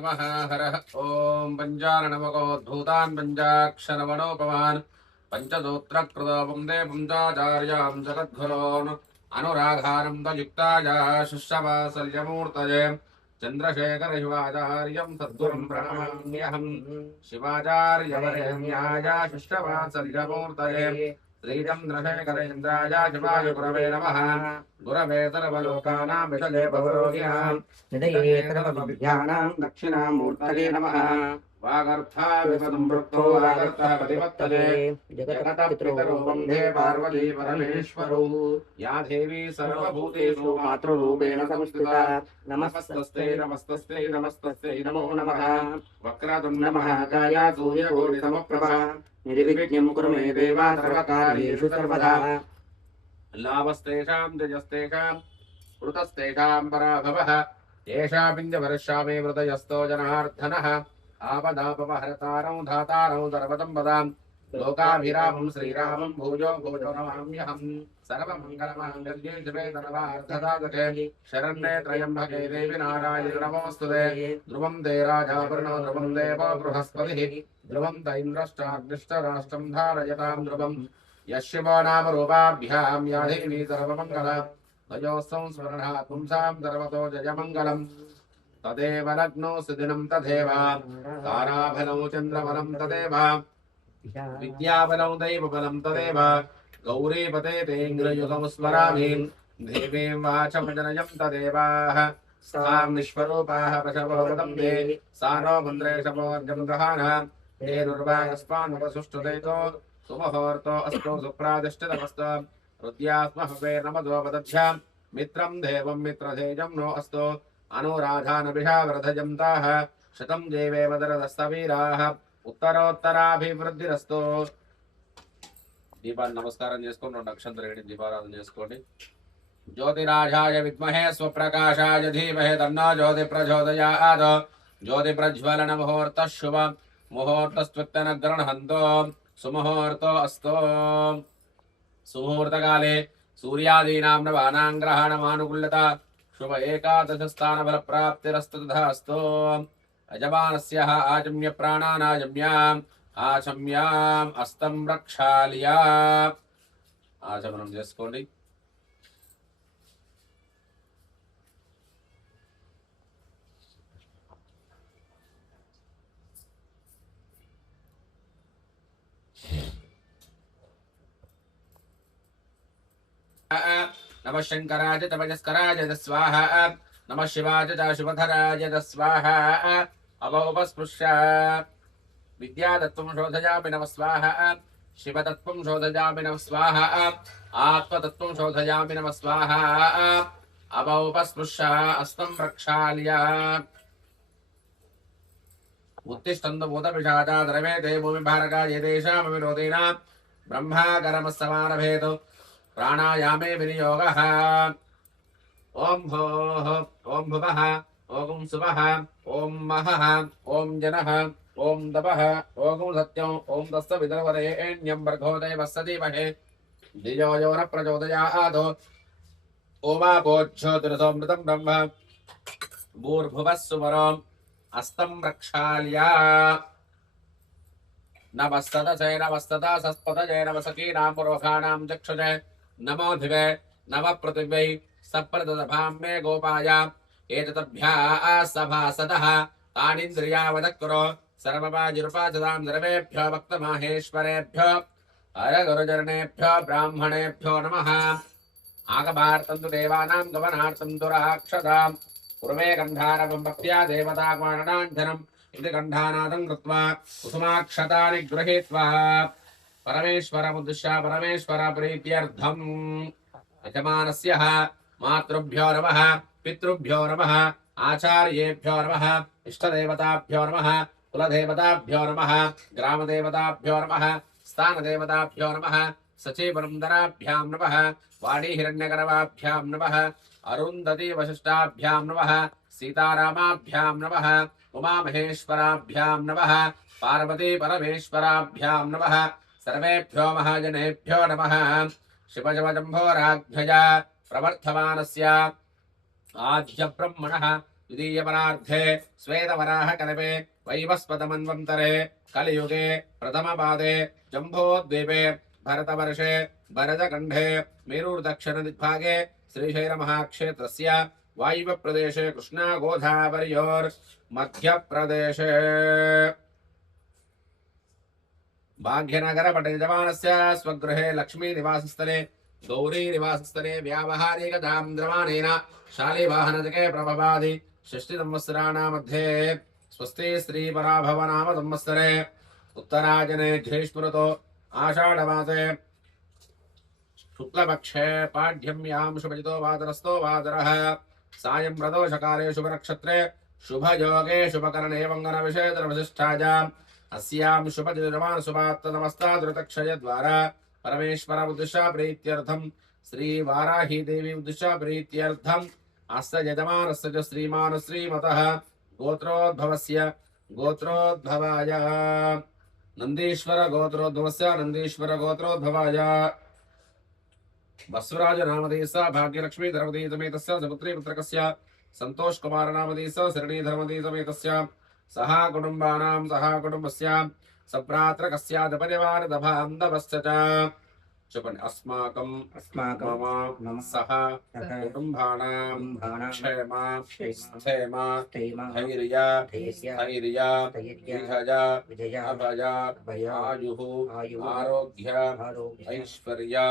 नमः हरः ॐ पञ्चारणमकोद्भूतान् पञ्चाक्षरवणोपमान् पञ्चसूत्रकृतो वन्दे पञ्चाचार्यां जगद्गुरोन् अनुराधारं तयुक्ताया शिष्यवासल्यमूर्तये चन्द्रशेखरशिवाचार्यं सद्गुरुं प्रणमाम्यहम् शिवाचार्यवरेण्याय शिष्यवासल्यमूर्तये श्रीचन्द्रशेखरेन्द्राय शिवाय गुरवे नमः गुरवे सर्वलोकानां विषये भवरोगिणां हृदये सर्वविद्यानां दक्षिणामूर्तये नमः। वागर्थाविपदम्पृक्तो वागर्थः प्रतिपत्तते जगत्पितरो वन्दे पार्वती परमेश्वरौ या देवी सर्वभूतेषु मातृरूपेण संस्थिता नमस्तस्यै नमस्तस्यै नमस्तस्यै नमो नमः वक्रतुण्ड नमः महाकाय सूर्यकोटिसमप्रभा निर्विघ्नं कुरु मे देव सर्वकार्येषु सर्वदा। लाभस्तेषां तेजस्तेषां वृतस्तेषां पराभवः येषामिन्द्यवर्षामे वृतयस्तो जनार्दनः आपदापहर्तारं धातारं सर्वतं पदां लोकाभिरामं श्रीरामं भूयो भूयो नमाम्यहम् सर्वमङ्गलमाङ्गल्ये शिवे सर्वार्थसाधके शरण्ये त्र्यम्बके देवि नारायणि नमोऽस्तुते ध्रुवं ते राजावरुणो ध्रुवं देवो बृहस्पतिः ध्रुवं त इन्द्रश्चाग्निश्च राष्ट्रं धारयतां ध्रुवम् यशिवो नाम रूपाभ्यां या देवी सर्वमङ्गला तयोस्तं स्मरणात् पुंसां सर्वतो जयमङ्गलम् तदेव लग्नो सुदिनं तथैव ताराबलं चन्द्रबलं तदेव विद्याबलं दैवबलं तदेव गौरीपते तेऽङ्ग्रयुगं स्मरामि देवीं वाचमजनयं तदेवाः सां विश्वरूपाः पशवो वदन्ते सा नो मन्द्रेशमोर्जं गहान हेरुर्वागस्मानुपसुष्टुदेतो सुमुहूर्तो अस्तु सुप्रादिष्टितमस्तु हृद्यात्महवे नमदो वदभ्यां मित्रं देवं मित्रधेजं नो अस्तु अनुराधानभिषावृधजन्ताः शतं देवेव दरदस्तवीराः उत्तरोत्तराभिवृद्धिरस्तु దీపాన్ని నమస్కారం చేసుకొని 2 అక్షంతరేణి దీపారాధన చేసుకోండి ज्योतिराजाय विद्महे स्वप्रकाशाय धीमहि तन्नो ज्योति प्रचोदयात् ज्योति प्रज्वलन मुहूर्तः शुभ मुहूर्तस्त्वत्तनग्रहन्तो सुमुहूर्तो अस्तो सुमुहूर्तकाले सूर्यादीनां नवानां ग्रहणमानुकूल्यता शुभ एकादश स्थानफल प्राप्तिरस्तु तथा अस्तु यजमानस्य आचम्य प्राणानाचम्याम् आचम्याम् अस्तं रक्षाल्य आचमनं చేసుకోండి नमः शंकराय तपस्कराय स्वाहा नमः शिवाय च शुभधराय स्वाहा अवोपस्पृश्य विद्यातत्त्वं शोधयामि नमः स्वाहा शिवतत्त्वं शोधयामि नमः स्वाहा आत्मतत्त्वं शोधयामि नमः स्वाहा अवोपस्पृश्य अस्तं प्रक्षाल्य उत्तिष्ठन्तु भूतपिशाचा द्रवेते भूमिभारका येतेषामविरोधेन ब्रह्माकरमस्समारभेत् प्राणायामे विनियोगः ॐ भोः ॐ भुवः ॐ सुवः ॐ महः ॐ जनः ॐ तपः ॐ सत्यं ॐ तस्य विदर्वरेण्यं भर्गो देवस्य धीमहि धियो यो न प्रचोदयात् ओमापोज्योतिरसोऽमृतं ब्रह्म भूर्भुवः सुवरोम् अस्तं रक्षाल्य नमस्ततसे नमस्तता सस्पतये नमसकीनां पुरोखाणां चक्षुषे नमो धिवे नव पृथिव्यै सप्रदभां मे गोपाय एतद्भ्यः सभासदः तानीन्द्रियावदक्कुरो सर्ववाजिरुपासदां सर्वेभ्यो भक्तमाहेश्वरेभ्यो हरगुरुचरणेभ्यो ब्राह्मणेभ्यो नमः आगमार्तं तु देवानां गमनार्थं तु राक्षसां कुर्मे गन्धारवं भक्त्या देवतागमनाञ्जनम् इति गन्धानादं कृत्वा कुसुमाक्षतानि गृहीत्वा परमेश्वरमुद्दिश्य परमेश्वर प्रीत्यर्थम् यजमानस्य मातृभ्यो नमः पितृभ्यो नमः आचार्येभ्यो नमः इष्टदेवताभ्यो नमः कुलदेवताभ्यो नमः ग्रामदेवताभ्यो नमः स्थानदेवताभ्यो नमः सचीवनन्दराभ्यां नमः वाणीहिरण्यगर्भाभ्यां नमः अरुन्धती वसिष्ठाभ्यां नमः सीतारामाभ्यां नमः उमामहेश्वराभ्यां नमः पार्वती परमेश्वराभ्यां नमः सर्वेभ्यो महाजनेभ्यो नमः शिवजम्भोराज्ञया प्रवर्धमानस्य आद्यब्रह्मणः द्वितीयपरार्धे श्वेतवराहकल्पे वैवस्वतमन्वन्तरे कलियुगे प्रथमपादे जम्बोद्वीपे भरतवर्षे भरतखण्डे मेरुर्दक्षिणदिग्भागे श्रीशैलमहाक्षेत्रस्य वायव्यप्रदेशे कृष्णागोदावर्योर्मध्यप्रदेशे भाग्यनगरपट्टयजमानस्य स्वगृहे लक्ष्मीनिवासस्थले गौरीनिवासस्थले व्यावहारिकदां द्रवाणेन शालिवाहनजके प्रभवादि षष्टिसंवत्सराणामध्ये स्वस्ति श्रीपराभवनाम संवत्सरे उत्तरायणे घ्रेष्पुरतो आषाढमासे शुक्लपक्षे पाढ्यम्यां शुभजितो वादरस्तो वादरः सायं प्रदोषकाले शुभनक्षत्रे शुभयोगे शुभकरणे वङ्गनविषेदनवसिष्ठायाम् अस्यां शुभजमानशुभात्तनमस्तादृतक्षयद्वारा परमेश्वर उद्दिश्य प्रीत्यर्थं श्रीवाराही देवी उद्दिश्य प्रीत्यर्थम् अस्य यजमानस्य च श्रीमान् श्रीमतः गोत्रोद्भवस्य गोत्रोद्भवाय नन्दीश्वर गोत्रोद्भवस्य नन्दीश्वर गोत्रोद्भवाय बसवराज नामधेयस्य भाग्यलक्ष्मी धर्मधेय समेतस्य सुपुत्री पुत्रकस्य संतोष कुमार नामधेयस्य शरणी धर्मधेय समेतस्य सह कुटुम्बानां सह कुटुम्बस्य सभ्रातृकस्य दपरिवारदभान्धवस्य च अस्माकं मम सह कुटुम्बानां क्षेम स्थैर्य धैर्य विजय अभय आयुः आरोग्य ऐश्वर्य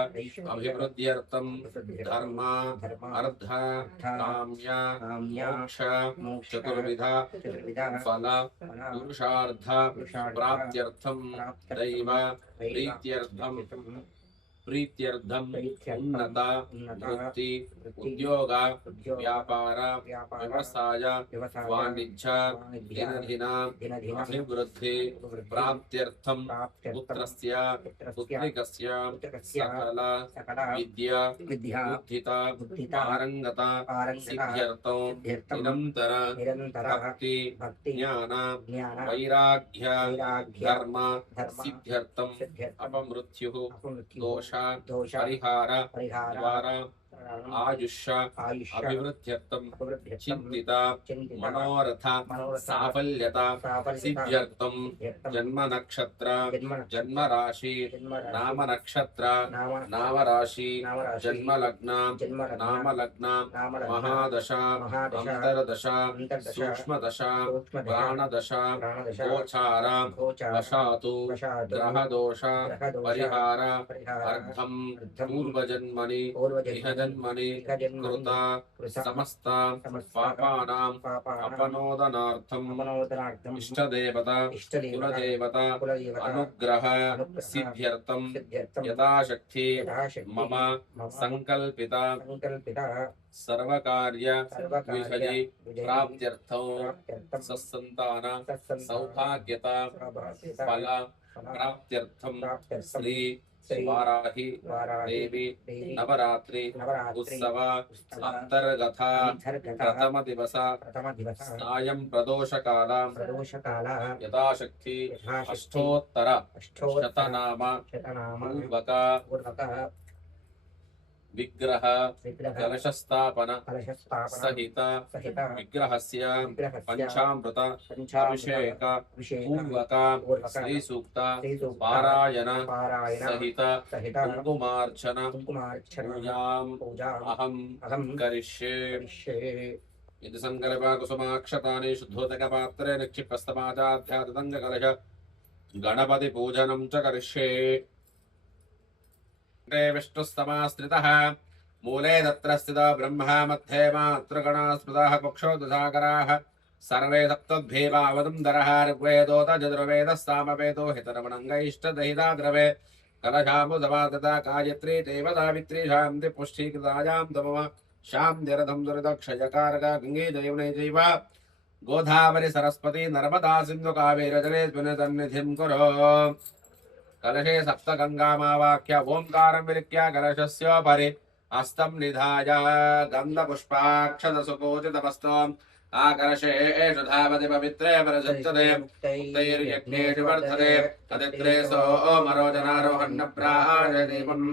अभिवृद्ध्यर्थं धर्म अर्थ काम्य मोक्ष चतुर्विध फल पुरुषार्थ प्राप्त्यर्थं दैव प्रीत्यर्थम उन्नत वृत्ति उद्योग व्यापार व्यवसाय वाणिज्य दिनदिन अभिवृद्धि प्राप्त्यर्थम पुत्रस्य पुत्रिकस्य सकल विद्या बुद्धिता पारंगता सिद्ध्यर्थं निरंतर भक्ति ज्ञान वैराग्य धर्म सिद्ध्यर्थम अपमृत्युः दोष परिहार द्वारा आयुष अभिवृद्ध्यर्थं चिन्तिता मनोरथ साफल्यता सिद्ध्यर्थं जन्म नक्षत्र जन्म राशि नाम नक्षत्र नाम राशि जन्म लग्न नाम लग्न महादशा अंतरदशा सूक्ष्मदशा प्राणदशा गोचार वशातु ग्रह दोष परिहार अर्धं पूर्वजन्मनि जन्मनि कृता समस्त पापानां अपनोदनार्थं इष्टदेवता कुलदेवता अनुग्रह सिद्ध्यर्थं यथाशक्ति मम संकल्पिता सर्वकार्य विजय प्राप्त्यर्थं सत्संतान सौभाग्यता फल प्राप्त्यर्थं श्री वाराही देवी नवरात्रि उत्सव अंतर्गत प्रथम दिवस सायं प्रदोषकाल यथाशक्ति अष्टोत्तर शतनाम पूर्वक विग्रह कलशस्थापन सहित विग्रहस्य पंचामृत अभिषेक पूर्वक श्री सूक्त पारायण सहित कुंकुमार्चन पूजाम् अहं करिष्ये इति संकल्प कुसुमाक्षतानि शुद्धोदकपात्रे निक्षिप्तस्तमाचाध्यात्मकलश गणपति पूजनं च करिष्ये विष्णुस्तमाश्रितः मूले तत्र स्थितो ब्रह्मा मध्ये मातृगणा स्मृतः कुक्षौ दुधाकराः सर्वे सप्तद्भीमावदुन्दरः ऋग्वेदोत यजुर्वेदः सामवेदो हितरमणङ्गैष्टदहिता द्रवे कलशामुदवादता गायत्री देवतावित्री शान्ति पुष्टीकृतायां तमम शान्तिरथं दुरितक्षयकारका गङ्गे जयमुने चैव गोदावरी सरस्वती नर्मदा सिन्धु कावेरी जलेऽस्मिन् सन्निधिं कुरु कलशे सप्तगंगामावाक्य ओंकारं विलिख्य कलशस्योपरि हस्तं निधाय गन्धपुष्पाक्षतसुपूजितमस्तम् आकलशे एषु धावति पवित्रे परसज्जते मुक्तैर्यज्ञेषु वर्धते तदित्रे सोमरोचनारोहण्यप्राजदीपम्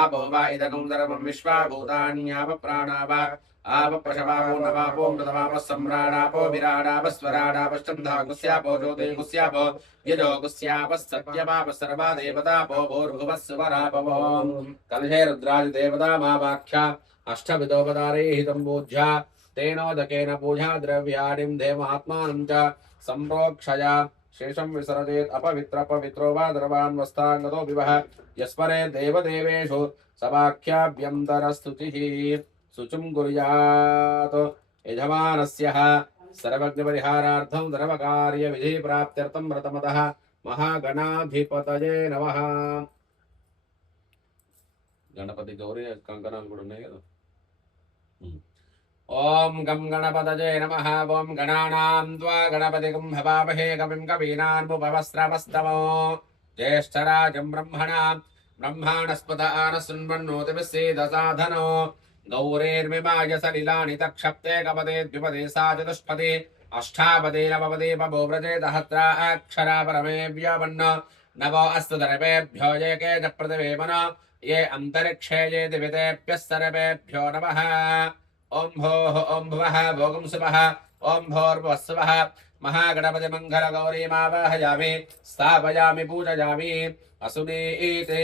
आपो वा इदकं सर्वं विश्वा भूतान्याप प्राणा वा आपपशवापो नवापो मृतवापः सम्राडापो विराडापस्वराडापश्चन्दाकुस्यापो ज्योतिर्गुस्यापो यजोगुस्यापः सत्यपापः सर्वा देवतापो भूर्भुवः सुवरापवो कलशे रुद्रादिदेवतामावाख्या अष्टविदोपदारैः सम्पूज्या तेनोदकेन पूजा द्रव्याणिं देवात्मानं च सम्प्रोक्षया शेषं विसर्जेत् अपवित्रो वा द्रवान् वस्ताङ्गतो विवह यस्परे देवदेवेषु सवाख्याभ्यन्तरस्तुतिः शुचिं कुर्यात् यजमानस्यः सर्वज्ञपरिहारार्थं सर्वकार्यविधिप्राप्त्यर्थं व्रतमतः महागणाधिपतये नमः गणपति गौरी कंकणाలు కూడా ఉన్నాయి కదా ओम गं गणपतये नमः ओम गणानां त्वा गणपतिगं हवामहे कविं कवीनान्मुपवस्त्रमस्तमो ज्येष्ठराजं ब्रह्मणां ब्रह्माणस्पत आनशृण्वन्नोतिभिस्सीदसाधनो गौरेर्मिमाय सलिलानि तक्षप्ते कपदे द्विपदे सा चतुष्पदे अष्टापदे नवपदे बभूव्रजे दहत्रा अक्षरा परमेव्यवन्न नवो अस्तु दर्पेभ्यो ये के च प्रतिवेमन ये अन्तरिक्षे ये दिवितेभ्यः सर्वेभ्यो नमः ओम भोः ओम भुवः भोगं सुवः ओम भोर्भुवस्सुवः महागणपति मंगल गौरीमावाहयामि स्थापयामि पूजयामि असुनीते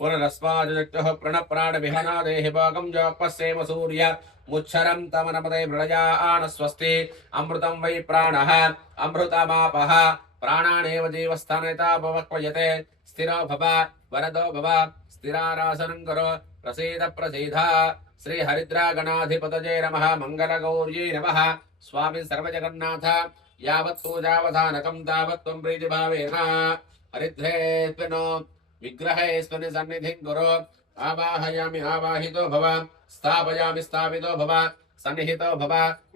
पुनरस्माजुः प्रणप्राणविहना देहि भोगं जोपस्येम सूर्य मुच्छरं तमनपदे मृळयान स्वस्ति अमृतं वै प्राणः अमृतमापः प्राणानेव जीवस्थानयता भवक्वयते स्थिरो भव वरदो भव स्थिरारासनं करो प्रसीद प्रसीद श्री हरिद्रागणाधिपतये नमः मंगलगौर्यै नमः स्वामी सर्वजगन्नाथ यावत् पूजावधानकं तावत् त्वं प्रीतिभावेन हरिद्रेऽस्मिन् विग्रहेऽस्मिन् सन्निधिं कुरु आवाहयामि आवाहितो भव स्थापयामि स्थापितो भव सन्निहितो भव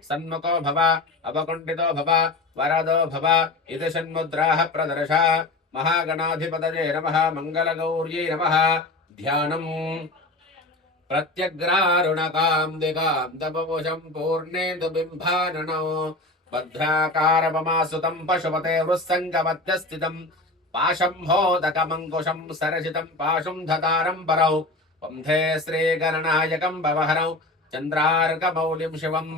सन्मुखो भव अवकुण्ठितो भव वरदो भव इति षण्मुद्राः प्रदर्श महागणाधिपतये नमः मंगलगौर्यै नमः ध्यानम् प्रत्यग्रारुणकां दिगां तपवशं पूर्णेन्दुबिम्बाननो भद्राकारपमासुतं पशुपते वृस्सङ्गमध्यस्थितं पाशम्भोदकमङ्कुशं सरसितं पाशुं धतारं परौ वन्धे श्रीगणनायकं भवहरौ चन्द्रार्कमौलिं शिवं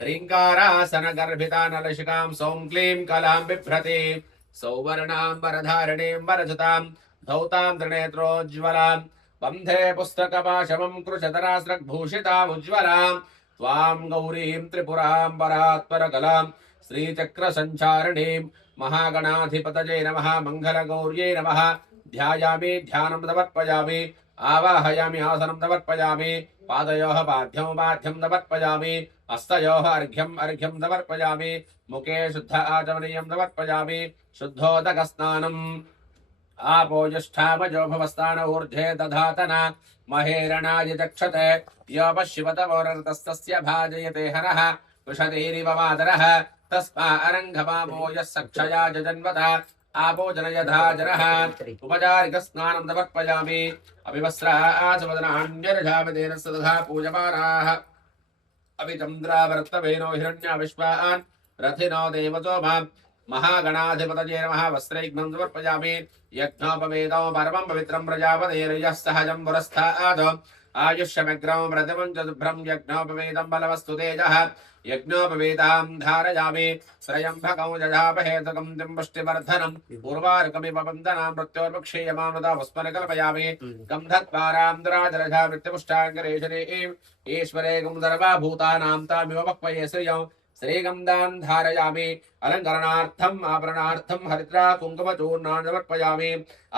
ह्रीङ्कारासनगर्भितानलशिखां सौं क्लीं कलां बिभ्रति सौवर्णां वरधारिणीं वरजुतां धौतां त्रिनेत्रोज्ज्वलां बन्धे पुस्तकपाशवं कृशतरास्रग्भूषितामुज्ज्वलां त्वां गौरीं त्रिपुरां परात्परकलां श्रीचक्रसञ्चारिणीं महागणाधिपतये नमः मंगलगौर्यै नमः ध्यायामि ध्यानं समर्पयामि आवाहयामि आसनं समर्पयामि पादयोः पाद्यं पाद्यं समर्पयामि हस्तयोः अर्घ्यं समर्पयामि मुखे शुद्ध आचमनीयं समर्पयामि शुद्धोदकस्नानम् आपोजुष्ठामजो भवस्थान ऊर्ध्वे दधातन महेरणाय चक्षते यो पश्यवतवोरतस्तस्य भाजयते हरः वृषतीरिव मातरः तस्मा अरङ्घमामो यः सक्षया जजन्वत आपोजनयधा जनः उपचारिकस्नानं समर्पयामि अभिवस्त्राः आचमदनान्यर्षामि तेन सदधा पूजमानाः अभिचन्द्रावर्तवेनो हिरण्या विश्वान् रथिनो देवतो माम् महागणाधिपतये नमः वस्त्रैघ्नं समर्पयामि यज्ञोपवेदो परमं पवित्रं प्रजापतेर्यः सहजं पुरस्तात् आयुष्यमग्रं प्रतिमं च शुभ्रं यज्ञोपवेदं बलवस्तु तेजः यज्ञोपवेदां धारयामि श्रयम्भकं जजापहेतुकं दिम्पुष्टिवर्धनं पूर्वार्कमिव वन्दनां मृत्योर्मुक्षीयमामृता पुष्पनकल्पयामि गन्धद्वारां दुराजरजा मृत्युपुष्टाङ्गरेशनीं ईश्वरेगं सर्वभूतानां तामिव वक्वये श्रियं श्रीगन्धान् धारयामि अलङ्करणार्थम् आभरणार्थं हरिद्रा कुङ्कुमचूर्णान् समर्पयामि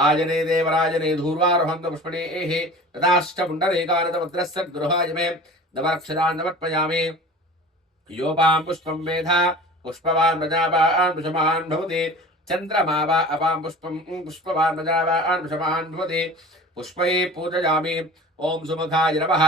आजने देवराजने धूर्वारोहन्त पुष्पणेः तदाष्टपुण्डरीकानतभद्रस्य गृहाय मे नवरक्षरान् समर्पयामि योपां पुष्पं मेधा पुष्पवान् प्रजावान् पुष्पवान् भवति चन्द्रमा वा अपां पुष्पं पुष्पवान् प्रजावान् पुष्पवान् भवति पुष्पैः पूजयामि ॐ सुमुखाय नमः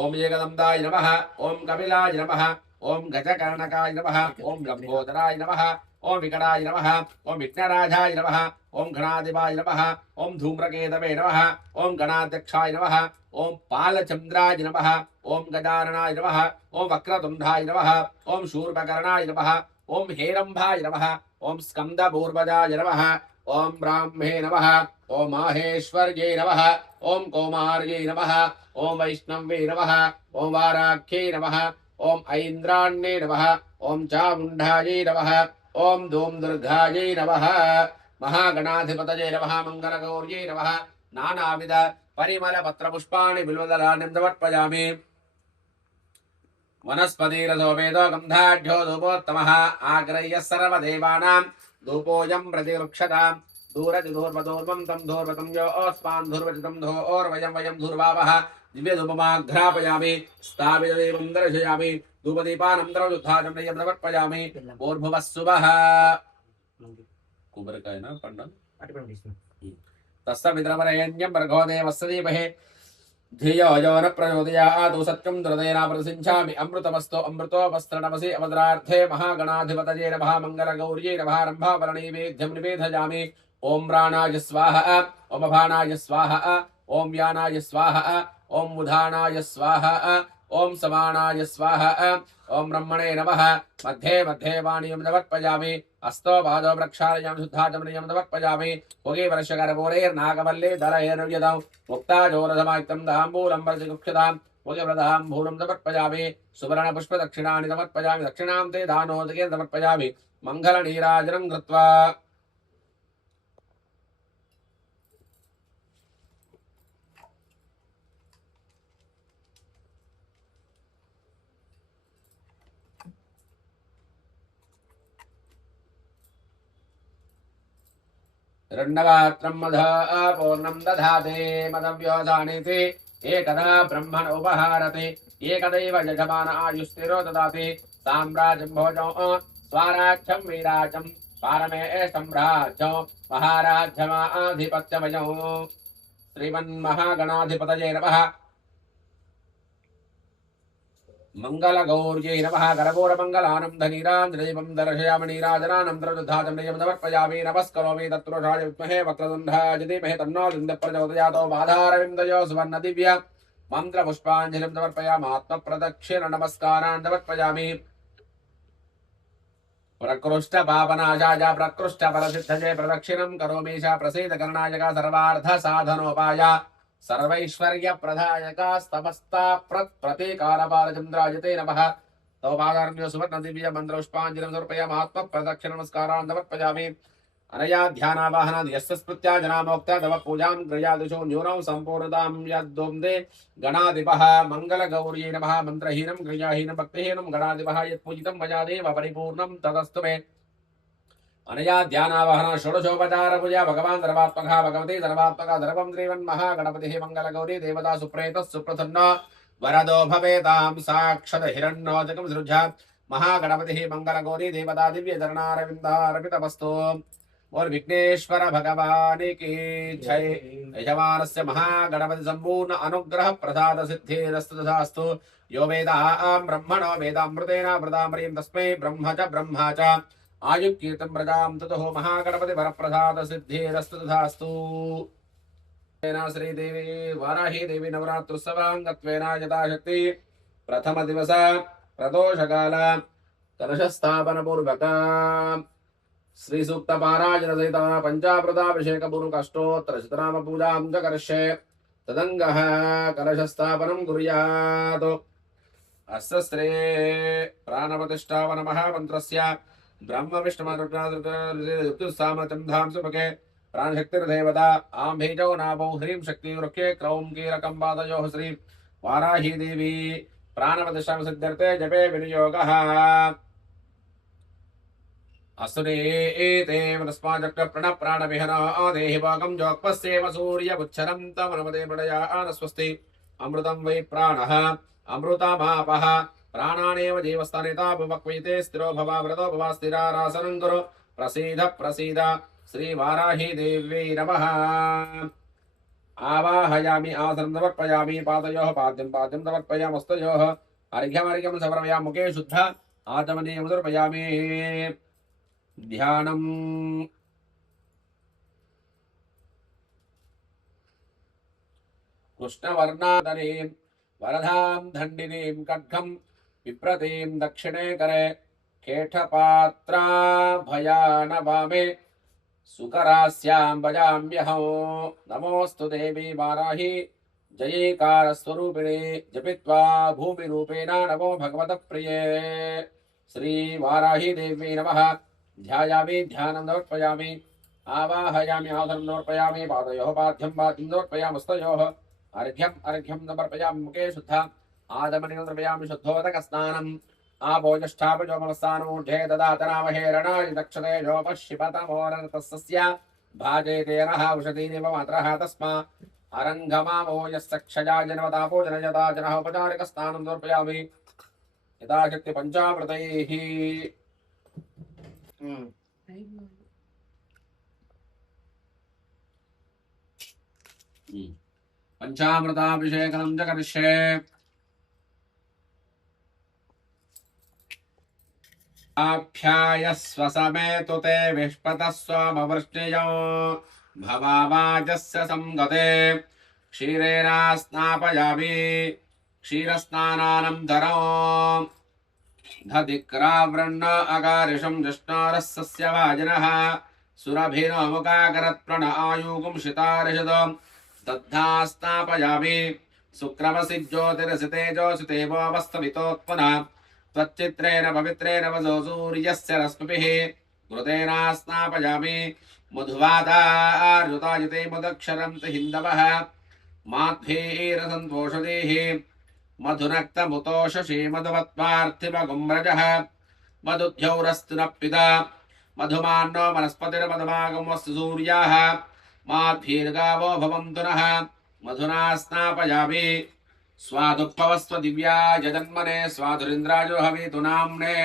ॐ एकदन्ताय नमः ॐ कपिलाय नमः ओम गजकर्णकाय नमः ओम लंबोदराय नमः ओम विकटाय नमः ओम विघ्नराजाय नमः ओम गणाधिपाय नमः ओम धूम्रकेतवे नमः ओम गणाध्यक्षाय नमः ओम पालचंद्राय नमः ओम गजाननाय नमः ओम वक्रतुण्डाय नमः ओम शूर्पकर्णाय नमः ओम हेरंभाय नमः ओम स्कंदपूर्वजाय नमः ओम ब्राह्मे नमः ओम माहेश्वर्यै नमः ओम कौमार्यै नमः ओम वैष्णवे नमः ओम वाराख्यै नमः ओम ऐन्द्राण्ये नमः ओम चामुण्डायै नमः ओम धूम दुर्गायै नमः महागणाधिपतये नमः मंगलगौर्यै नमः नानाविध परिमल पत्र पुष्पाणि बिल्वदलानि समर्पयामि वनस्पतिरसो वेदो गन्धाढ्यो धूपोत्तमः आग्रह्य सर्वदेवानां धूपोऽयं प्रतिवृक्षताम् दूरतिधूर्वधूर्वं तं धूर्वतं यो अस्मान् धूर्वचितं धूर्वयं वयं धूर्वावः दिव्यधूपमाघ्रापयामि स्थापितदेवं दर्शयामि धूपदीपानन्तरं युद्धाचमनीयं समर्पयामि भूर्भुवः सुवः कुबरकायना पंडन तस्सवितरवरेण्यं भर्गो देवस्य धीमहि धियो यो न प्रचोदयात् सत्यं द्रुतेन प्रसिञ्चामि अमृतमस्तु अमृतोपस्त्रणमसि अवद्रार्थे महागणाधिपतये नमः मङ्गलगौर्यै नमः रम्भावरणैवेद्यं निवेदयामि ॐ प्राणाय स्वाहा ॐ अभानाय स्वाहा ॐ यानाय स्वाहा ॐ उधानाय स्वाहा ॐ समानाय स्वाहा ॐ ब्रह्मणे नमः मध्ये मध्ये वाणीं समर्पयामि अस्तो पादो प्रक्षालयामि शुद्धाचमनीयं समर्पयामि भोगे वर्षकरपूरैर्नागमल्ले दलैर्व्यदौ मुक्ताजोरसमायुक्तं दाम्बूलं वरसिकुक्षतां भोगव्रताम्बूलं समर्पयामि सुवर्णपुष्पदक्षिणानि समर्पयामि दक्षिणां ते दानोदके समर्पयामि मङ्गलनीराजनं कृत्वा रण्डगात्रं मधा पूर्णं दधाते मदव्योधानेति एकदा ब्रह्मण उपहारते एकदैव यजमान आयुस्तिरो ददाति साम्राज्यं भोजो स्वाराज्यं वीराज्यं पारमेष्टं राज्यं महाराज्यमाधिपत्यमयो श्रीमन्महागणाधिपतये नमः मंगलगौर्यै नमः करपूरमङ्गलानं धनीराञ्जलीपं दर्शयामि नीराजनानन्तरं युद्धाचमनीयं समर्पयामि नमस्करोमि तत्पुरुषाय विद्महे वक्रतुण्डाय धीमहि तन्नो दुन्दः प्रचोदयात् बाधारविन्दयो सुवर्णदिव्य मन्त्रपुष्पाञ्जलिं समर्पयामि आत्मप्रदक्षिण नमस्कारान् समर्पयामि प्रकृष्टपापनाशाय प्रकृष्टफलसिद्धये प्रदक्षिणं करोमीशा प्रसीदकरणायक सर्वार्थसाधनोपाय सर्वैश्वर्यप्रदायकास्तमस्ता प्रतीकारपालचन्द्रायते नमः तव पादारण्यो सुवर्णदिव्य मन्त्रपुष्पाञ्जलिं समर्पयामि आत्मप्रदक्षिण नमस्कारान् समर्पयामि अनया ध्यानावाहनाद् यस्य स्मृत्या जनामोक्ता तव पूजां क्रियादिषु न्यूनं सम्पूर्णतां यद्दुम्दे गणाधिपः मङ्गलगौर्यै नमः मन्त्रहीनं क्रियाहीनं भक्तिहीनं गणाधिपः यत्पूजितं मया देव परिपूर्णं तदस्तु मे अनया ध्यानावाहन षोडशोपचार पूजा भगवान् सर्वात्मकः भगवती सर्वात्मकः सर्वं श्रीमन्महागणपतिः मङ्गलगौरी देवता सुप्रेतः सुप्रसन्न वरदो भवेतां साक्षात् हिरण्योदकं सृजात् महागणपतिः मङ्गलगौरी देवता दिव्यचरणारविन्दार्पितमस्तु और विघ्नेश्वर भगवान की जय यजमानस्य महागणपति संपूर्ण अनुग्रह प्रसाद सिद्धिरस्तु तथास्तु यो वेदां ब्रह्मणो वेदामृतेन वृदामरीं तस्मै ब्रह्म च ब्रह्मा च आयुकीर्तं प्रजां ततो महागणपति वरप्रसाद सिद्धिरस्तु तथास्तु श्रीदेवी वाराही देवी नवरात्रोत्सवाङ्गत्वेन यथाशक्ति प्रथम दिवस प्रदोषकाल कलशस्थापनपूर्वक श्री सूक्त पारायण सहित पंचामृताभिषेक पूर्वक अष्टोत्तर शतनाम पूजां च करिष्ये तदङ्गः कलशस्थापनं कुर्यात् अस्य श्री प्राणप्रतिष्ठापन महामन्त्रस्य ब्रह्म विष्णुमरुद्रादृतसामचं धाम सुभगे प्राणशक्तिर्देवता आं बीजौ नाभौ ह्रीं शक्ति वृक्षे क्रौं कीलकं पादयोः श्री वाराही देवी प्राणप्रतिष्ठां सिद्ध्यर्थे जपे विनियोगः असुरेते मनस्माचक्र प्रणः प्राणविहना देहि भागं जोक्पस्येव सूर्यमुच्छरं तमनमदे प्रडयान स्वस्ति अमृतं वै प्राणः अमृतमापः प्राणानेव जीवस्थानिता भुवक्वैते स्थिरो भव व्रतो भव स्थिरारासनं कुरु प्रसीद प्रसीद श्रीवाराही देव्यै नमः आवाहयामि आसनं समर्पयामि पादयोः पाद्यं पाद्यं समर्पयामि हस्तयोः अर्घ्यमर्घ्यं समर्पयामि मुखे शुद्ध आचमनीयं समर्पयामि ध्यानम् कृष्णवर्णाधरीं वरदां दण्डिनीं खड्गं विप्रतीं दक्षिणे करे केठपात्राभयान वामे सुकरास्यां भजाम्यहं नमोऽस्तु देवी वाराही जयेकारस्वरूपिणे जपित्वा भूमिरूपेण नमो भगवतः प्रिये श्रीवाराही देवी नमः। ध्यायामि ध्यानं समर्पयामि आवाहयामि आसनं समर्पयामि पादयोः पाद्यं पाद्यं समर्पयामि हस्तयोः अर्घ्यम् अर्घ्यं समर्पयामि मुखे शुद्ध आदमनिं समर्पयामि शुद्धोदकस्नानम् आभोजष्ठापजोमस्तानूर्धे ददातनामहे रणाय दक्षते जोपशिपतमोरतस्य भाजेते नः उषतीनिव मात्रः तस्मा अरङ्गमामो यस्य क्षया जनवतापो जनयता जनः उपचारिकस्नानं समर्पयामि यथाशक्ति पञ्चामृतैः पंचामृताभिषेकं च करिष्ये। आप्यायस्व समेतु ते विष्पतः स्वमवृष्टियो भवावाजस्य संगते क्षीरेण स्नापयामि क्षीरस्नानानन्तरं दधिक्रावृण्ण अकारिशं जिष्णोरस्य वाजिनः सुरभिनमुकाकरत्प्रण आयुगुं शितारिषदम् दद्धा स्नापयामि सुक्रमसि ज्योतिरसि तेजोसि देवोऽवस्तवितोत्पुनः त्वच्चित्रेण पवित्रेण वसो सूर्यस्य रश्मिभिः घृतेन स्नापयामि मधुवातार्युतायते मुदक्षरं च हिन्दवः माध्वीरसन्तोषधीः मधुनक्तमुतोषशी मधुवत्पार्थिवगुम्रजः मधुद्यौरस्तु नः पिता मधुमान्नो वनस्पतिर्मधुमागमस्तु सूर्याः माध्वीर्गावो भवन्तु नः मधुना स्नापयामि स्वादुपवस्व दिव्याय जन्मने स्वाधुरिन्द्राय हवितु नाम्ने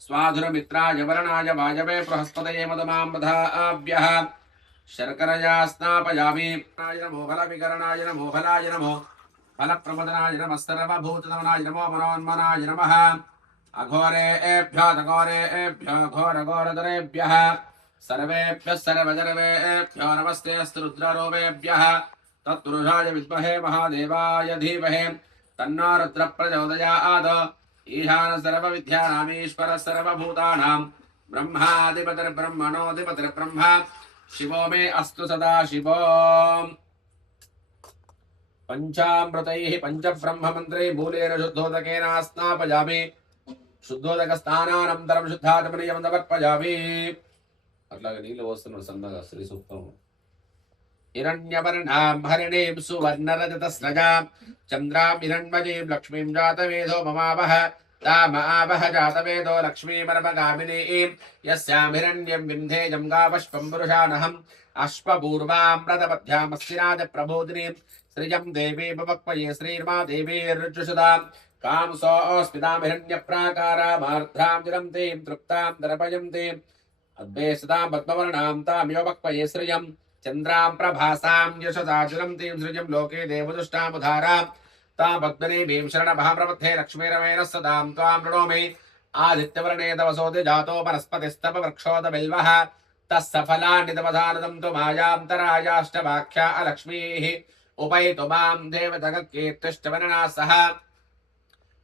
स्वाधुरमित्राय वरणाय वायवे बृहस्पतये मधुमाम्बधाभ्यः शर्करया स्नापयामि नमो फलविकरणाय नमो फलाय नमो फलप्रमदनाय नमः सर्वभूतनमनाय नमो मनोन्मनाय नमः अघोरेभ्यो घोरघोरधरेभ्यः सर्वेभ्यः सर्वजर्वेभ्यो नमस्ते अस्तु रुद्ररूपेभ्यः तत्पुरुषाय विद्महे महादेवाय धीमहि तन्नो रुद्रः प्रचोदयात् ईशानः सर्वविद्यानामीश्वरः सर्वभूतानां ब्रह्माधिपतिर्ब्रह्मणोऽधिपतिर्ब्रह्म शिवो मे अस्तु सदा शिवो। पंचामृतैः पंचब्रह्ममन्त्रे मूलेन शुद्धोदकेन स्नापयामि शुद्धोदकस्नानानन्तरं शुद्धाचमनीयं समर्पयामि। అట్లాగే నీళ్ళు వస్తున్నాడు సన్నగా శ్రీ సూక్తం. हिरण्यवर्णां हरिणीं सुवर्णरजतस्रजां चन्द्रां हिरण्मयीं लक्ष्मीं जातवेदो ममावह तामावह जातवेदो लक्ष्मीमर्मगामिनीं यस्यां हिरण्यं विन्धेयं गावश्वं पुरुषानहम् अश्वपूर्वां रथपद्भ्यामस्तिराजप्रबोधिनीं श्रियं देवी भवक्मये श्रीर्मा देवीर्जुषदां कांसोऽस्मितां हिरण्यप्राकारामार्द्रां जलन्तीं तृप्तां दर्पयन्तीम् अद्वैसतां पद्मवर्णां तां योपक्मये श्रियं चन्द्रां प्रभासां यशसाचुरं तीं सृजं लोके देवदुष्टामुधारां तां पद्मनीभीं शरणमहाप्रपथे लक्ष्मीरमेण सदां त्वां प्रणोमि आदित्यवर्णे तव सोऽधि जातो वनस्पतिस्तव वृक्षोदबिल्वः तस्य फलान्नितमधानदं तु मायान्तरायाष्टवाख्या अलक्ष्मीः उपैतु मां देवजगत्कीर्तिष्टवर्णना सह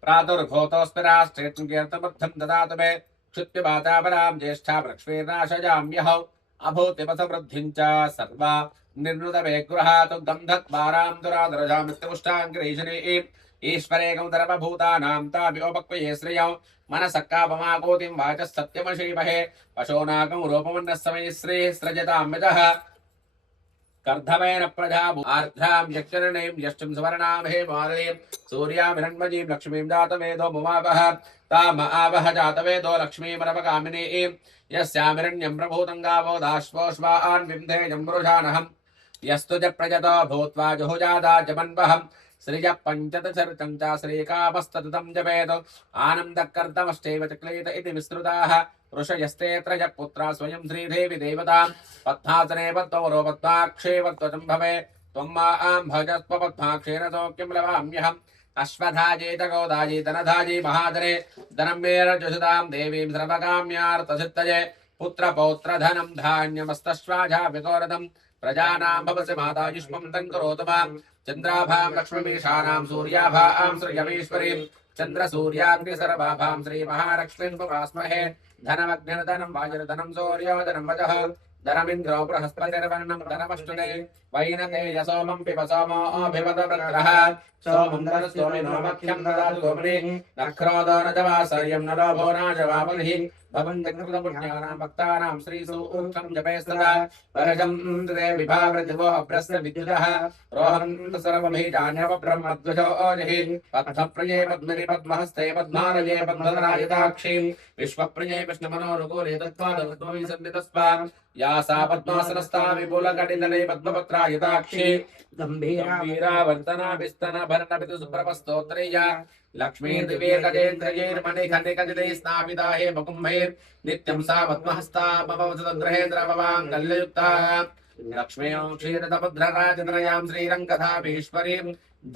प्रादुर्भूतोऽस्मि राष्ट्रे कीर्तमर्थं ददातु मे क्षुत्पिबातापरां ज्येष्ठा वृक्ष्मीर्नाशयाम्यहौ अभूतिपथवृद्धिं च सर्वा निर्नुतमे गृहातु गन्धद्वारां दुरादरजामित्यपुष्टाङ्ग्रहीशनीम् ईश्वरेकं सर्वभूतानां ताभ्योपक्वये श्रियं मनसः काममाकोतिं वाचः सत्यमशीमहे पशूनाकं रूपमन्नस्मै श्रीः सृजताम्यजः कर्धमेन प्रजा आर्द्रां यक्षरणीं यष्टिं सुवर्णां हेमालिनीं सूर्यां हिरण्मयीं लक्ष्मीं जातवेदो मुमावह तामावह जातवेदो लक्ष्मीमरपगामिनीं यस्यां हिरण्यं प्रभूतं गावो दाश्वोऽश्वान् विन्धेयं वृषाणहम् यस्तु च प्रजतो भूत्वा जुहुजादा जमन्वहम् श्रियः पञ्चदशर्चं च श्रीकामस्तततं जपेत आनन्दकर्तमष्टैव चक्लेत इति विस्तृताः ऋषयस्ते त्रयः पुत्रा स्वयं श्रीदेवी देवतां पद्मासने पद्मवरो पद्माक्षे पद्मजं भवे त्वं मां भजस्व पद्माक्षेण सौख्यं लवाम्यहम् अश्वधाजे च गोदाजे धनधाजे महाधने धनं मे रजसदां देवीं सर्वकाम्यार्थसिद्धये पुत्रपौत्रधनं धान्यमस्तश्वाजा विगोरदं प्रजानां भवसि माता युष्मं तं करोतु मां चन्द्राभां लक्ष्मीशानां सूर्याभां श्रियमीश्वरीं चन्द्रसूर्याग्निसर्वाभां श्रीमहालक्ष्मीं पवास्महे धनमग्निर्धनं वायुर्धनं सूर्योधनं वजः धनमिन्द्रो बृहस्पतिर्वर्णं धनमष्टुने वैनते यसोमं पिब सोमोऽभिवदवृत्रः सोमं दरस्तोमिनो मख्यं ददातु गोमने नक्रोदो न जवासर्यं न लोभो न जवाबलिः भवन्तकृतपुण्यानां भक्तानां श्रीसूक्तं जपे सदा परजं ते विभावृतिवो अभ्रस्य विद्युतः रोहन्त सर्वबीजान्यवब्रह्मद्वजो ओजहि पद्मप्रिये पद्मिनि पद्महस्ते पद्मालये पद्मधरायताक्षीं विश्वप्रिये विष्णुमनोनुकूले तत्त्वादवद्मवि सन्निधस्वाम् या सा पद्मासनस्था विपुलकटितले पद्मपत्रायताक्षी गम्भीरावर्तनाभिस्तनभरणपितु सुप्रभस्तोत्रय्या लक्ष्मीर्दिवेकजेन्द्रयैर्मणिखण्डिकजितैः स्नापिता हे मुकुम्भैर्नित्यं सा पद्महस्ता मम वसुतन्द्रहेन्द्रभवाङ्गल्ययुक्ता लक्ष्मीं क्षीरतभद्रराजतनयां श्रीरङ्गधाभीश्वरीं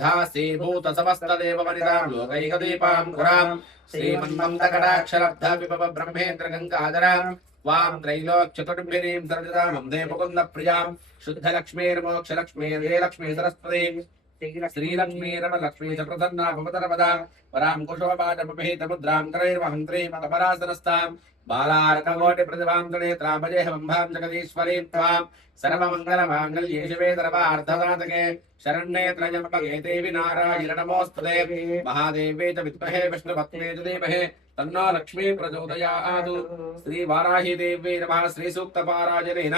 धासीभूतसमस्तदेववनितां लोकैकदीपां पुरां श्रीमन्मन्दकटाक्षरब्धा ब्रह्मेन्द्रगङ्गाधरां वां त्रैलोक्यचतुर्भिरीं सर्वदा मन्दे मुकुन्दप्रियां शुद्धलक्ष्मीर्मोक्षलक्ष्मीर्ये लक्ष्मी सरस्वतीं श्रीलक्ष्मीरमलक्ष्मी च प्रसन्ना भवतरपदा परां कुशोपाटमभिहितमुद्रां करैर्वहन्त्रीं कमलासनस्तां बालार्ककोटिप्रतिभां त्रिनेत्रां भजेऽहमम्भां जगदीश्वरीं त्वां सर्वमङ्गलमाङ्गल्ये शिवे सर्वार्थसाधके शरण्ये त्र्यम्बके देवि नारायण नमोऽस्तुते महादेवे च विद्महे विष्णुपत्नी च धीमहि तन्नो लक्ष्मी प्रचोदयात् श्री वाराही देवी नमः श्री सूक्तपारायणेन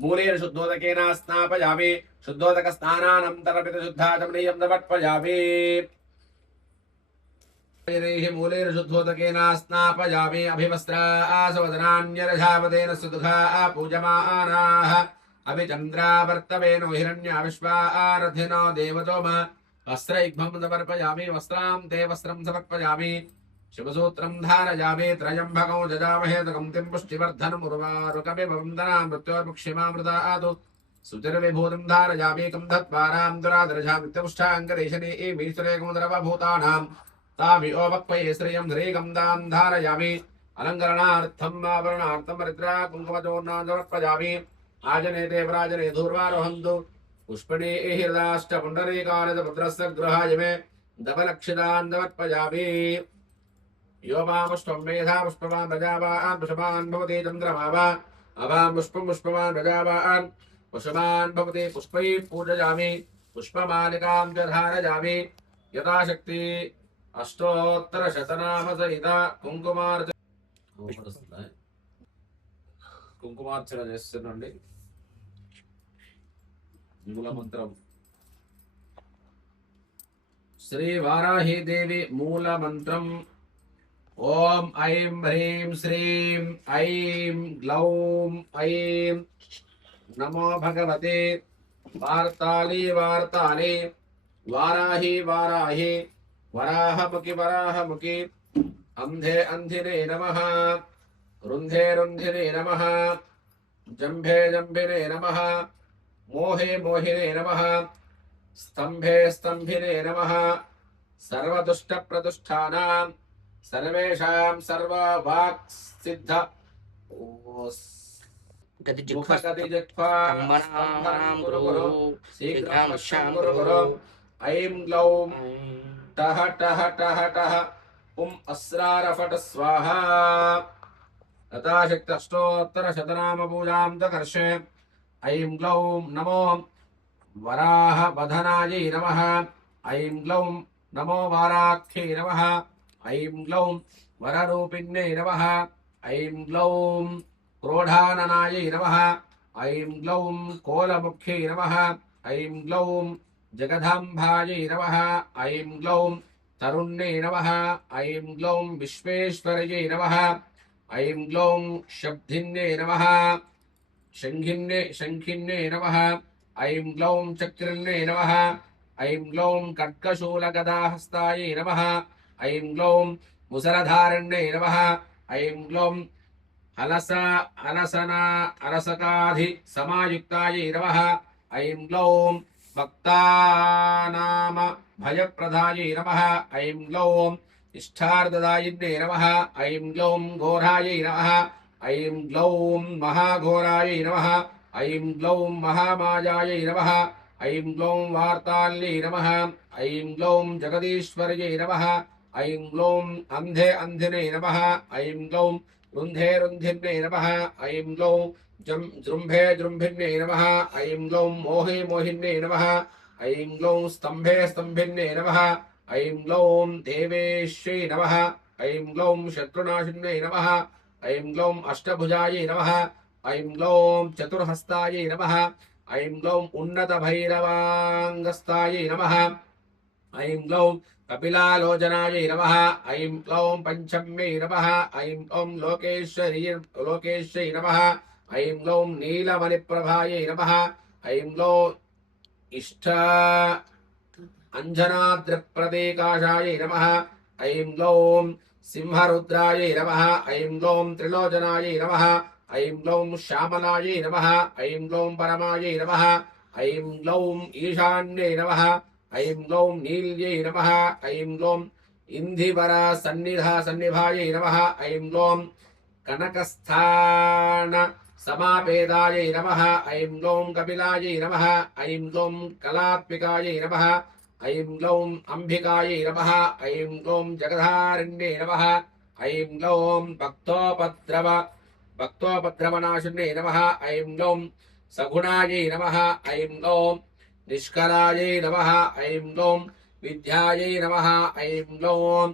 मूलेन शुद्धोदकेन स्नापयामि शुद्धोदक स्नानानन्तरं शुद्धाचमनीयं समर्पयामि मूलेन शुद्धोदकेन स्नापयामि अभिवस्त्रासवदनान्यरझावदेन सुदुघा पूजमानाः अभिचन्द्रावर्तवेनो हिरण्या विश्वारथिनो देवतोम वस्त्रैघ्मं समर्पयामि वस्त्रां ते वस्त्रं समर्पयामि शिवसूत्रं धारयामि त्रयम्बकौ जजामहे तगं पुष्टिवर्धनम् उर्वारुकमिवन्दनां मृत्योर्मुक्ष्यमामृतादु सुचिरविभूतिं धारयामि कं धत्वारां दुरादर्शामित्यपुष्टाङ्गरेशनीमीश्वरेकमुदरवभूतानां तामिओपक्वये श्रियं श्रीगं दां धारयामि अलङ्करणार्थम् आवरणार्थं हरिद्रा कुङ्कुमचूर्णां समर्पयामि आजने देवराजने धूर्वारोहन्तु पुष्पणे हृदाष्टपुण्डरीकानितपुत्रस्य गृहाय मे दवलक्षितान् समर्पयामि यो मां पुष्पं मेधा पुष्पवान् प्रजावान् पुष्पवान् भवति चन्द्रमा वा अवां पुष्पं पुष्पवान् प्रजावान् पुष्पवान् भवति पुष्पैः पूजयामि पुष्पमालिकां च धारयामि यथाशक्ति अष्टोत्तरशतनामसहित కుంకుమార్చన చేస్తున్నాండి మూలమంత్రం శ్రీ వారాహి దేవి మూలమంత్రం ఓం ఐం హ్రీం శ్రీం ఐం గ్లౌం ఐం నమో భగవతే వార్తాళి వార్తాళి వారాహి వారాహి వరాహముఖి అంధే అంధినే నమః रुन्धे रुन्धिने नमः जम्भे जम्भिने नमः मोहे मोहिने नमः स्तम्भे स्तम्भिने नमः सर्वदुष्टप्रदुष्टानां सर्वेषां सर्ववाक्सिद्ध ऐं ग्लौं टह टह टह टह अस्रारफट स्वाहा यथाशक्ति अष्टोत्तरशतनामपूजां दकर्षे ऐं ग्लौं नमो वराहवदनायै नमः ऐं ग्लौं नमो वाराख्यै नमः ऐं ग्लौं वररूपिण्यै नमः ऐं ग्लौं क्रोधाननायै नमः ऐं ग्लौं कोलमुख्यै नमः ऐं ग्लौं जगदाम्बायै नमः ऐं ग्लौं तरुण्यै नमः ऐं ग्लौं विश्वेश्वर्यै नमः ऐं ग्लौं शब्दिन्ये नमः शङ्खिन्ये नमः ऐं ग्लौं चक्रिन्ये नमः ऐं ग्लौं खड्गशूलगदाहस्तायै नमः ऐं ग्लौं मुसलधारण्ये नमः ऐं ग्लौं अलसकाधि समायुक्तायै नमः ऐं ग्लौं भक्तानाम भयप्रदायै नमः ऐं ग्लौं इष्टार्थदायिन्ये नमः ऐं ग्लौं घोरायै नमः ऐं ग्लौं महाघोरायै नमः ऐं ग्लौं महामायायै नमः ऐं ग्लौं वार्ताल्यै नमः ऐं ग्लौं जगदीश्वर्यै नमः ऐं ग्लौं अन्धे अन्धिने नमः ऐं ग्लौं रुन्धे रुन्धिन्यै नमः ऐं ग्लौं जृम्भे जृम्भिन्यै नमः ऐं ग्लौं मोहे मोहिन्यै नमः ऐं ग्लौं स्तम्भे स्तम्भिन्यै नमः ऐं ग्लौं देवेश्यै नमः ऐं ग्लौं शत्रुनाशिन्यै नमः ऐं ग्लौं अष्टभुजायै नमः ऐं ग्लौं चतुर्हस्तायै नमः ऐं ग्लौं उन्नतभैरवाङ्गस्तायै नमः ऐं ग्लौं कपिलालोचनायै नमः ऐं ग्लौं पञ्चम्यै नमः ऐं ग्लौं लोकेश्यै नमः ऐं ग्लौं नीलमणिप्रभायै नमः ऐं ग्लौं इष्ट अञ्जनाद्रिप्रतीकाशायै नमः ऐं ग्लौं सिंहरुद्रायै नमः ऐं ग्लौं त्रिलोचनायै नमः ऐं ग्लौं श्यामलायै नमः ऐं ग्लौं परमायै नमः ऐं ग्लौं ईशान्यै नमः ऐं ग्लौं नील्यै नमः ऐं ग्लौं इन्धिवरा सन्निभायै नमः ऐं ग्लौं कनकस्थान समापेदायै नमः ऐं ग्लौं कपिलायै नमः ऐं ग्लौं कलात्मिकायै नमः ऐं ग्लौं अम्बिकायै नमः ऐं ग्लौं जगधारिण्यै नमः ऐं ग्लौं भक्तोपद्रवनाशिन्यै नमः ऐं ग्लौं सगुणायै नमः ऐं ग्लौं निष्कलायै नमः ऐं ग्लौं विद्यायै नमः ऐं ग्लौं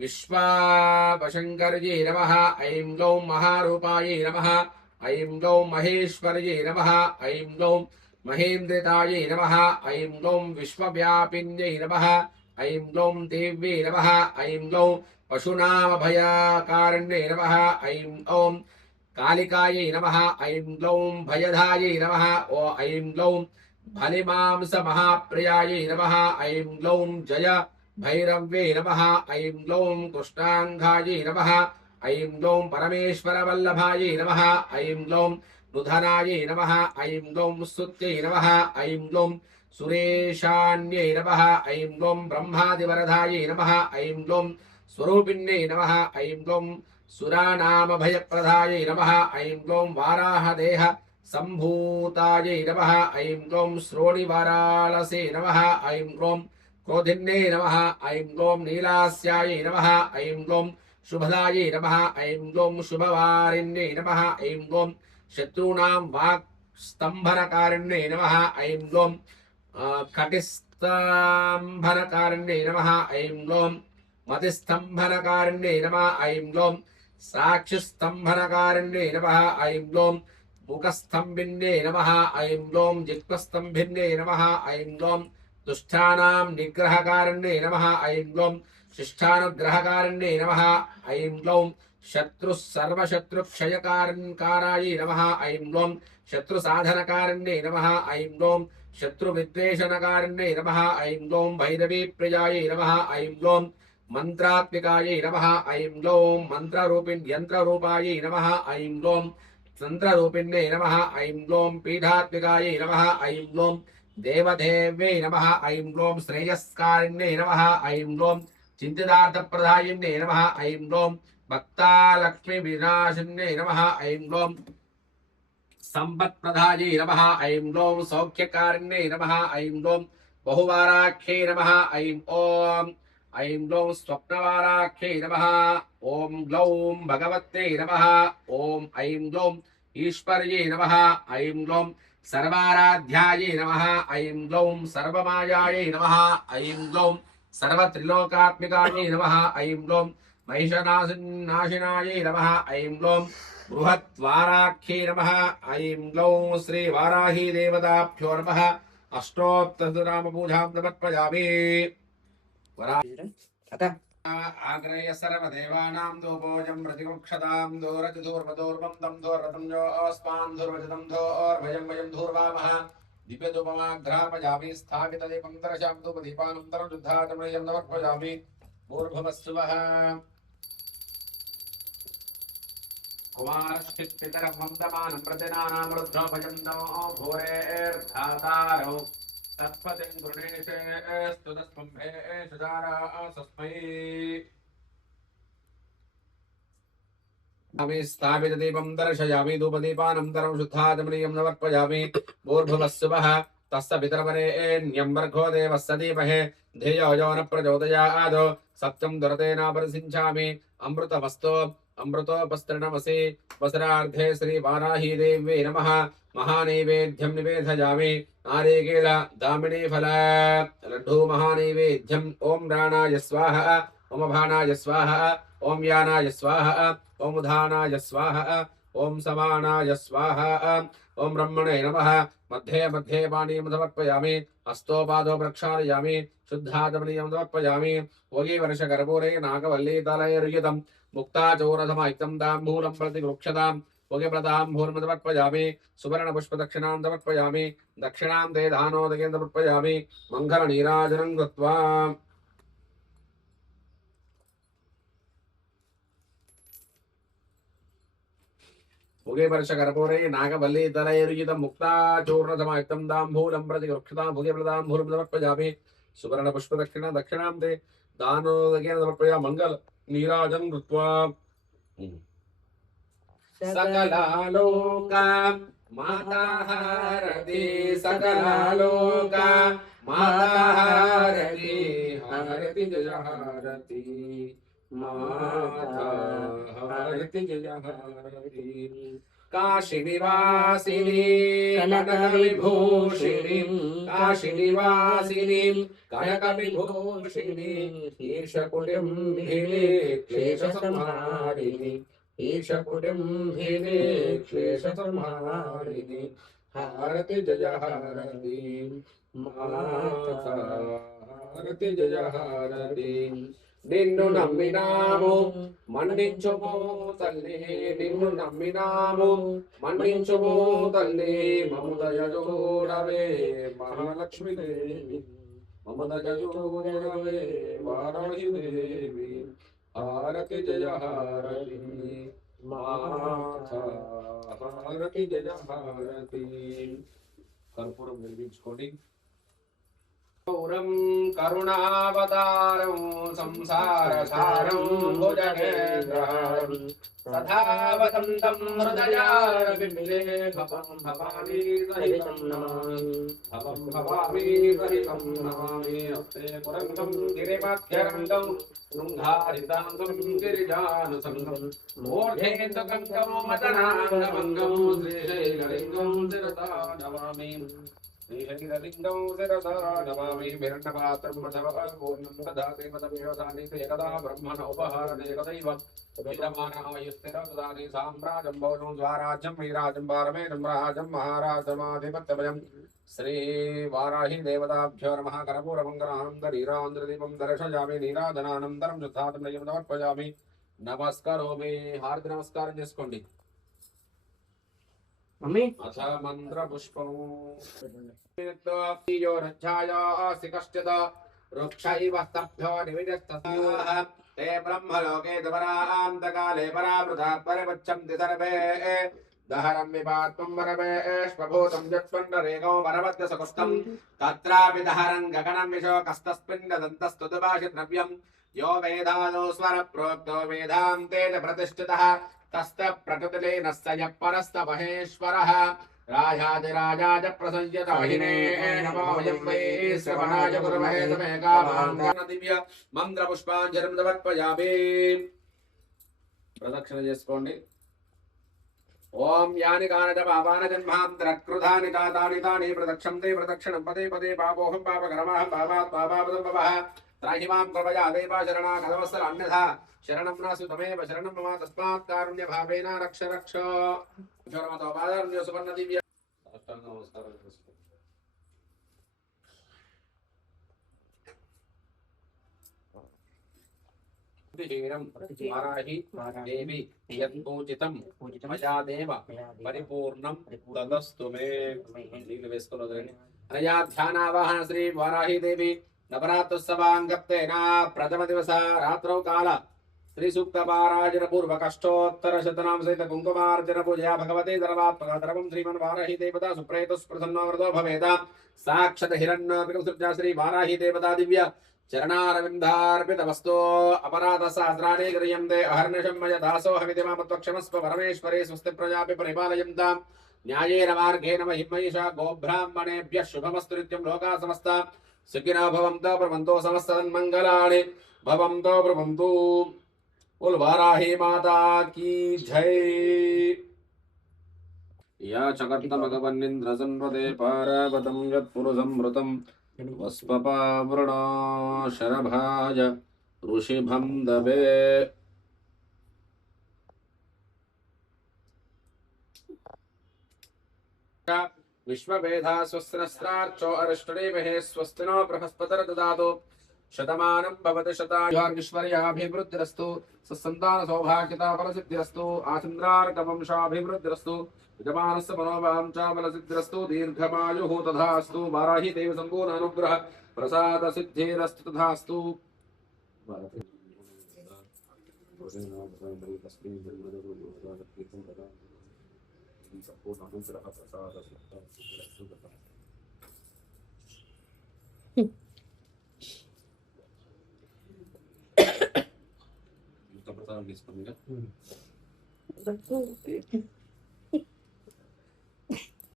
विश्वावशङ्कर्यै नमः ऐं ग्लौं महारूपायै नमः ऐं ग्लौं महेश्वर्यै नमः ऐं ग्लौं महेन्द्रितायै नमः ऐं ग्लौं विश्वव्यापिन्यै नमः ऐं ग्लौं देव्यै नमः ऐं ग्लौं पशूनामभयकारिण्यै नमः ऐं ग्लौं कालिकायै नमः ऐं ग्लौं भयधायै नमः ऐं ग्लौं बलिमांसमहाप्रियायै नमः ऐं ग्लौं जय भैरव्यै नमः ऐं ग्लौं कृष्णाङ्गायै नमः ऐं ग्लौं परमेश्वरवल्लभायै नमः ऐं ग्लौं नुधनायै नमः ऐं ग्लौं स्तुत्यै नमः ऐं ग्लौं सुरेशान्यै नमः ऐं ग्लौं ब्रह्मादिवरदायै नमः ऐं ग्लौं स्वरूपिण्यै नमः ऐं ग्लौं सुरानामभयप्रदायै नमः ऐं ग्लौं वाराहदेह सम्भूतायै नमः ऐं ग्लौं श्रोणिवारालसे नमः ऐं ग्लौं क्रोधिन्यै नमः ऐं ग्लौं नीलास्यायै नमः ऐं ग्लौं शुभदायै नमः ऐं ग्लौं शुभवारिण्यै नमः ऐं ग्लौं शत्रूणां वाक्स्तम्भनकारिण्यै नमः ऐं ग्लौं कटिस्तम्भनकारिण्यै नमः ऐं ग्लौं मतिस्तम्भनकारिण्यै नमः ऐं ग्लौं साक्षिस्तम्भनकारिण्यै नमः ऐं ग्लौं मुखस्तम्भिन्यै नमः ऐं ग्लौं जिह्वस्तम्भिन्यै नमः ऐं ग्लौं दुष्टानां निग्रहकारिण्यै नमः ऐं ग्लौं शिष्टानुग्रहकारिण्यै नमः ऐं ग्लौं शत्रुः सर्वशत्रुक्षयकारायै नमः ऐं ग्लौं शत्रुसाधनकारिण्यै नमः ऐं ग्लौं शत्रुविद्वेषणकारिण्यै नमः ऐं ग्लौं भैरवीप्रियायै नमः ऐं ग्लौं मन्त्रात्मिकायै नमः ऐं ग्लौं यन्त्ररूपायै नमः ऐं ग्लौं तन्त्ररूपिण्यै नमः ऐं ग्लौं पीठात्मिकायै नमः ऐं ग्लौं देवदेव्यै नमः ऐं ग्लौं श्रेयस्कारिण्यै नमः ऐं ग्लौं चिन्तितार्थप्रदायिन्यै नमः ऐं ग्लौं भक्तालक्ष्मीविनाशिन्यै नमः ऐं ग्लौं सम्पत्प्रदायै नमः ऐं ग्लौं सौख्यकारिण्यै नमः ऐं ग्लौं बहुवाराख्यै नमः ऐं ग्लौं स्वप्नवाराख्यै नमः ॐ ग्लौं भगवत्यै नमः ॐ ऐं ग्लौं ईश्वर्यै नमः ऐं ग्लौं सर्वाराध्यायै नमः ऐं ग्लौं सर्वमायायै नमः ऐं ग्लौं सर्वत्रिलोकात्मिकायै नमः ऐं ग्लौं महिषनाशिनायै नमः ऐं ग्लौं बृहद्वाराख्यै नमः ऐं ग्लौं श्रीवाराही देवताभ्यो नमः अष्टोत्तरनामपूजां समर्पयामि। आग्नेय सर्वदेवानां धूपोऽयं प्रतिमुक्षतां दूरजधूर्वदूर्वं तं धूर्वतं योऽस्मान् धूर्वजतं धूर्भयं वयं धूर्वामः दिव्यधूपमाघ्रापयामि स्थापितदीपं दर्शयामि धूपदीपानन्तरं शुद्धाचमनीयं समर्पयामि। भूर्भुवस्सुवः कुमारश्चित्पितरं वन्दमानं प्रतिनानां रुद्रोभयं नमो भूरेर्धातारौ तत्पतिं गृणेशेऽस्तु तस्मभ्येषु दारासस्मै स्थापितदीपं दर्शयामि धूपदीपानन्तरं शुद्धाचमनीयं समर्पयामि। भूर्भुवस्सुवः तस्य पितरवरेण्यं भर्गो देवस्य धीमहि धियो यो न प्रचोदयात् सत्यं दुरतेन परिषिञ्चामि। अमृतमस्तु अमृतोपस्तरणमसि वसरार्धे श्री वाराही देव्यै नमः महानैवेद्यं निवेदयामि नारिकेल दामिनी फल लड्डू महानैवेद्यम् ओम राणाय स्वाहा ओम भानाय स्वाहा ओम यानाय स्वाहा ओम उधानाय स्वाहा ओम समानाय स्वाहा ओम ब्रह्मणे नमः मध्ये मध्ये पानीयं समर्पयामि हस्तोपादो प्रक्षालयामि शुद्धाचमनीयं समर्पयामि ओगी वर्षकर्पूरे नागवल्ली तलैर्युतं मुक्ताचूरसमायुक्तं ताम्बूलं प्रतिगृक्षताम् ओगिप्रताम्बूलं समर्पयामि सुवर्णपुष्पदक्षिणां समर्पयामि दक्षिणां ते दानोदकेन समर्पयामि मङ्गलनीराजनं कृत्वा उगे वर्षकर्पूरे नागवल्ली तलैर्युतं मुक्ताचूर्णसमायुक्तं ताम्बूलं प्रतिगृक्षताम् ओगिप्रताम्बूलं समर्पयामि सुवर्णपुष्पदक्षिणा दक्षिणां ते दानोदकेन समर्पयामि मङ्गलनीराजनं कृत्वा सकलालोका माता हारति सकलालोका माता हारति हारति जय हारति माता हारति जय हारति काशीनिवासिनी कनकविभूषिणी काशीनिवासिनी कनकविभूषिणी ईशकुटुम्बिनी क्लेशसंहारिणी ईशकुटुम्बिनी क्लेशसंहारिणी हारति जय हारति माता हारति जय हारति నిన్ను నమ్మినాము మన్నించుము తల్లి నిన్ను నమ్మినాము మన్నించుము తల్లి మమ దయ చూడవే మహాలక్ష్మి దేవి మమ దయ చూడవే వారాహి దేవి హారతి జయ హారతి మాతా హారతి జయ హారతి కర్పూరం వెలిగించుకోండి करुणावतारं संसारसारं भुजगेन्द्रं सदा वसन्तं हृदयारविन्दे भवं भवानी सहितं नमामि भवं भवानी सहितं नमामि हस्ते पुरन्दं गिरिमध्यरन्दं शृङ्गारिताङ्गं गिरिजानुसङ्गं मूर्धेन्दुकङ्कं मदनाङ्गमङ्गं श्रीशैललिङ्गं शिरसा नमामि श्रीशैललिङ्गं शिरसा नमामि हिरण्यपात्रं मधवपूर्णं ददाति मदमेवदानि एकदा ब्रह्मण उपहारणे एकदैव विद्यमानायुस्थिरसदानि साम्राजं भौजं स्वाराज्यं वीराजं पारमेणं राजं महाराजमाधिपत्यभयं श्रीवाराही देवताभ्यो नमः कर्पूरमङ्गलानन्दनीरान्द्रदीपं दर्शयामि नीराजनानन्तरं शुद्धातं नयं समर्पयामि नमस्करोमि हार्दिक नमस्कारं చేసుకోండి मम्मी अथ मन्त्रपुष्पं योरच्छायासि कश्चित् वृक्षैव स्तभ्यो निविजस्तसाः ते ब्रह्मलोके द्वरान्तकाले परामृतात् परिपच्छन्ति सर्वे दहरं विपात्वं वरवेश्वभूतं यत्पुण्डरेको वरवद्यसकुष्ठं तत्रापि दहरं गगनं विशोकस्तस्मिन्नदन्तस्तु दुभाषिद्रव्यं यो वेदादो स्वरप्रोक्तो वेदान्ते च प्रतिष्ठितः तस्त प्रकृतिलेन स यः परस्त महेश्वरः राजाधिराजाय प्रसंयत महिने नमो वयं वै श्रवणाय कुर्महे तमेकामां दिव्य మంత్రపుష్పాంజలిం సమర్పయామి ప్రదక్షిణ చేసుకోండి ఓం యాని కానచ పాపాన జన్మాంతరకృతాని తాతాని తాని ప్రదక్షంతే ప్రదక్షిణం పదే పదే పాపోహం పాపకరమః పాపాత్ పాపాపదం భవః త్రాహి మాం కృపయా దేవా శరణాగతవత్సల అన్యథా శరణం నాసు తమేవ శరణం మమ తస్మాత్ కారుణ్య భావేన రక్ష రక్ష శరణమతో పాదారుణ్య సువర్ణ దివ్య సాష్టాంగ నమస్కారం చేసుకోండి వారాహి దేవి యత్పూజితం మయా దేవ పరిపూర్ణం తదస్తు మే నీళ్ళు వేసుకొని వదలండి అనయా ధ్యానావాహన శ్రీ వారాహి దేవి నవరాత్రోత్సవాంగప్తేన ప్రథమ దివస రాత్రౌ కాల శ్రీ సూక్త పారాయణ పూర్వక అష్టోత్తర శతనామ సహిత కుంకుమార్జన పూజయా భగవతే సర్వాత్మకం శ్రీమన్ వారాహి దేవత సుప్రేతు స్పృశన్నోమృతో భవేద సాక్షాత్ హిరణ్యపికృసృజా శ్రీ వారాహి దేవత దివ్య చరణారవిందార్పిత వస్తో అపరాధ సహస్రాణి గృహ్యంతే అహర్నిశం మయ దాసోహమితి మామత్వక్షమస్వ పరమేశ్వరే స్వస్తి ప్రజాపి పరిపాలయంతాం న్యాయేన మార్గేణ మహిమహిషా గోబ్రాహ్మణేభ్యః శుభమస్తు నిత్యం లోకా సమస్తా సుఖినో భవంతో భ్రమంతో సమస్తన్మంగళాని భవంతో భ్రమంతు बोल वाराही माता की जय। या चकर्तमगवन्निन्द्र संवदे पारावतं यत्पुरुषमृतं वस्पपावृणो शरभाज ऋषिभं दवे। विश्ववेधा स्वस्तिनस्त्रार्चो अरिष्टनेमिः स्वस्ति नो बृहस्पतिर्ददातु शतमानं भवति शतायुर्विश्वर्याभिवृद्धिरस्तु सत्सन्तानसौभाग्यता फलसिद्धिरस्तु आचन्द्रार्कवंशाभिवृद्धिरस्तु यजमानस्य मनोवाञ्छा फलसिद्धिरस्तु दीर्घमायुः तथास्तु वाराही देव सम्पूर्ण अनुग्रह प्रसादसिद्धिरस्तु तथास्तु। संपूर्ण अनुग्रह प्रसादसिद्धिरस्तु तथास्तु।